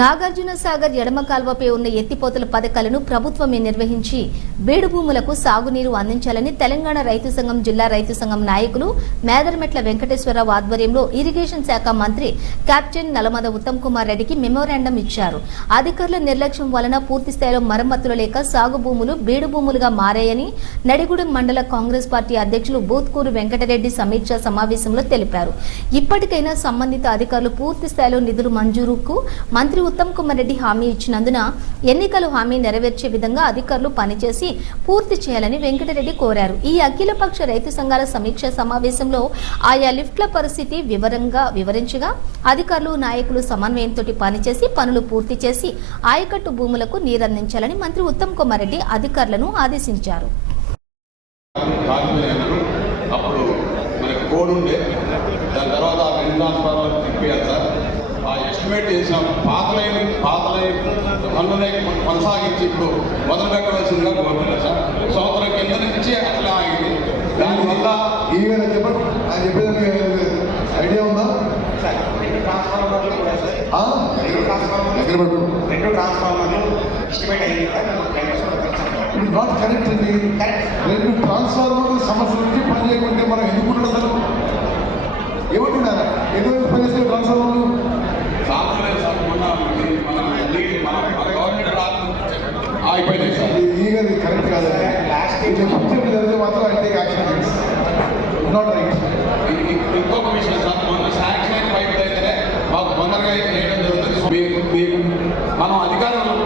నాగార్జున సాగర్ ఎడమ కాల్వపై ఉన్న ఎత్తిపోతల పథకాలను ప్రభుత్వమే నిర్వహించి బీడు భూములకు సాగునీరు అందించాలని తెలంగాణ రైతు సంఘం జిల్లా రైతు సంఘం నాయకులు మేదరమెట్ల వెంకటేశ్వరరావు ఆధ్వర్యంలో ఇరిగేషన్ శాఖ మంత్రి కెప్టెన్ నలమద ఉత్తమ్ కుమార్ రెడ్డికి మెమోరాండం ఇచ్చారు. అధికారుల నిర్లక్ష్యం వలన పూర్తి స్థాయిలో మరమ్మతులు లేక సాగు భూములు బీడు భూములుగా మారాయని నడిగూడెం మండల కాంగ్రెస్ పార్టీ అధ్యక్షులు బూత్కూరు వెంకటరెడ్డి సమీక్షా సమావేశంలో తెలిపారు. ఇప్పటికైనా సంబంధిత అధికారులు పూర్తి స్థాయిలో నిధులు మంజూరుకు మంత్రి ఉత్తమ్ కుమార్ రెడ్డి హామీ ఇచ్చినందున ఎన్నికల హామీ నెరవేర్చే విధంగా అధికారులు పనిచేసి పూర్తి చేయాలని వెంకటరెడ్డి కోరారు. ఈ అఖిలపక్ష రైతు సంఘాల సమీక్ష సమావేశంలో ఆయా లిఫ్ట్ల పరిస్థితి వివరించగా అధికారులు నాయకులు సమన్వయంతో పనిచేసి పనులు పూర్తి చేసి ఆయకట్టు భూములకు నీరందించాలని మంత్రి ఉత్తమ్ కుమార్ రెడ్డి అధికారులను ఆదేశించారు. ఎస్టిమేట్ చేసిన పాతలైన పనులనే కొనసాగించి ఇప్పుడు మొదలు పెట్టవలసిందిగా కోరుతున్నాను సార్. సంవత్సరం కింద నుంచి అట్లా ఆగింది. దానివల్ల ఈవేళ చెప్పండి, ఆయన చెప్పేదానికి ఐడియా ఉందా? రెండు ట్రాన్స్ఫార్మర్లు ఎస్టిమేట్ అయింది. నాట్ కరెక్ట్ అండి. రెండు ట్రాన్స్ఫార్మర్ల సమస్య నుంచి పని చేయకుంటే మనం ఎందుకుంటున్నాం సార్? ఏమంటున్నారా? ఎటువంటి పని ట్రాన్స్ఫార్మర్లు అయిపోయినాయి సార్. ఇది కరెక్ట్ కాదండి. జరిగితే మాత్రం I take action. Not right. ఇంకొక విషయం సార్, మొన్న శాంక్షన్ అయిన పైపు అయితేనే మాకు తొందరగా చేయడం జరుగుతుంది. మనం అధికారులు